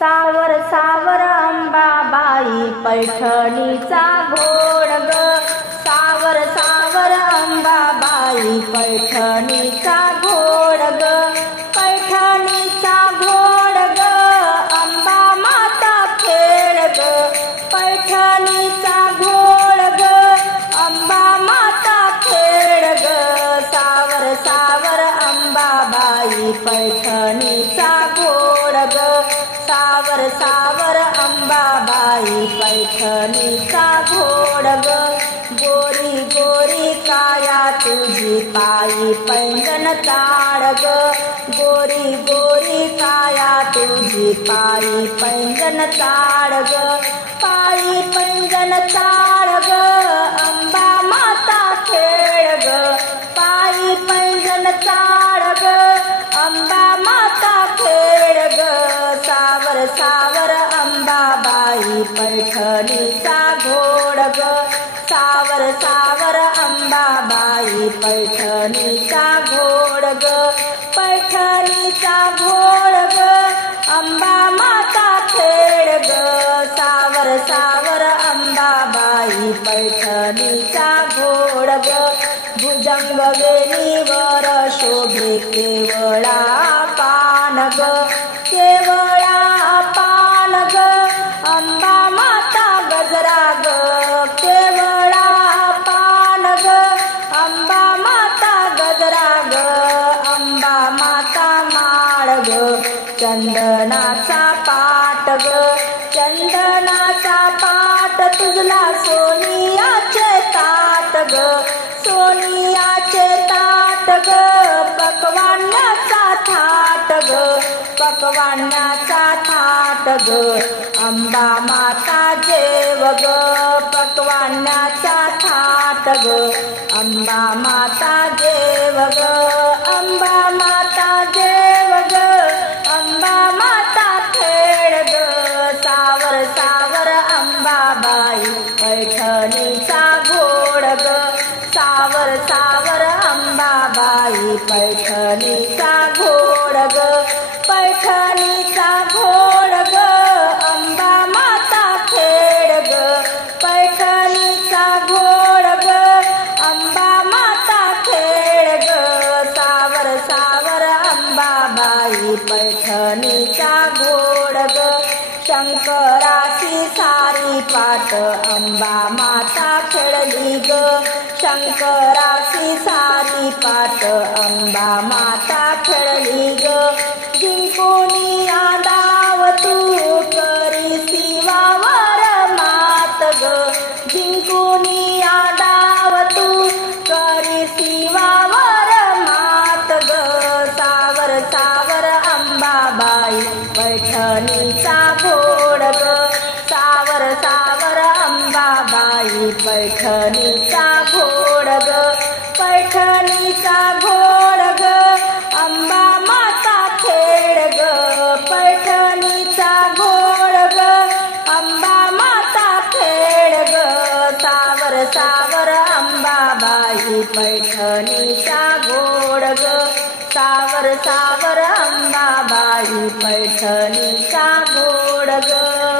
सावर सावर अंबाबाई पैठणीचा घोड ग, सावर सावर अंबाबाई पैठणीचा घोड ग, पैठणीचा घोड ग, अंबा माता खेळ ग, पैठणीचा घोड ग, अंबा माता खेळ ग, सावर सावर अंबाबाई पैठणीचा घोड ग, सावर सावर अंबाबाई पैठणीचा घोड ग, गोरी गोरी काया तुझी पायी पैंजण ताड ग, गोरी गोरी काया तुझी पायी पैंजण ताड ग, पायी पैंजण ताड ग, अंबा माता खेळ ग, पायी पैंजण ताड ग, अंबा माता खेळ ग, सावर सावर अंबाबाई पैठणीचा घोड ग, सावर सावर अंबाबाई पैठणीचा घोड ग, पैठणीचा घोड ग, अंबा माता खेळ ग, सावर सावर अंबाबाई पैठणीचा घोड ग, भुजंग वेणीवर शोभे केवळा पान ग, केवळा पान ग, अंबा माता गजरा ग, केवळा पान ग, अंबा माता गजरा ग, अंबा माता माळ ग, चंदनाचा पाट ग, चंदनाचा पाट तुझला सोनियाचे ताट ग, सोनियाचे ताट ग, पकवान्याचा थाट ग, पकवान्याचा थाट ग, अंबा माता जेव ग, पकवान्याचा थाट ग, अंबा माता जेव ग, अंबा माता जेव ग, अंबा माता खेळ ग, सावर सावर अंबाबाई पैठणीचा घोड ग, सावर सावर अंबाबाई पैठणीचा घोड ग, पैठणीचा घोड ग, अंबा माता खेळ ग, पैठणीचा घोड ग, अंबा माता खेळ ग, सावर सावर अंबाबाई पैठणीचा घोड ग, शंकराची सारी पाट अंबा माता खेळली ग, शंकराची सारी पाट अंबा माता खेळली ग, जिंकुनी आदाव तू करी शिवावर मात ग, जिंकुनी आदाव तू करी शिवावर मात ग, सावर सावर अंबाबाई पैठणीचा घोड ग, सावर सावर अंबाबाई पैठणीचा घोड ग, पैठणीचा घोड ग, अंबा माता खेळ ग, पैठणीचा घोड ग, अंबा माता खेळ ग, सावर सावर अंबाबाई पैठणीचा घोड ग, सावर सावर अंबाबाई पैठणीचा घोड ग.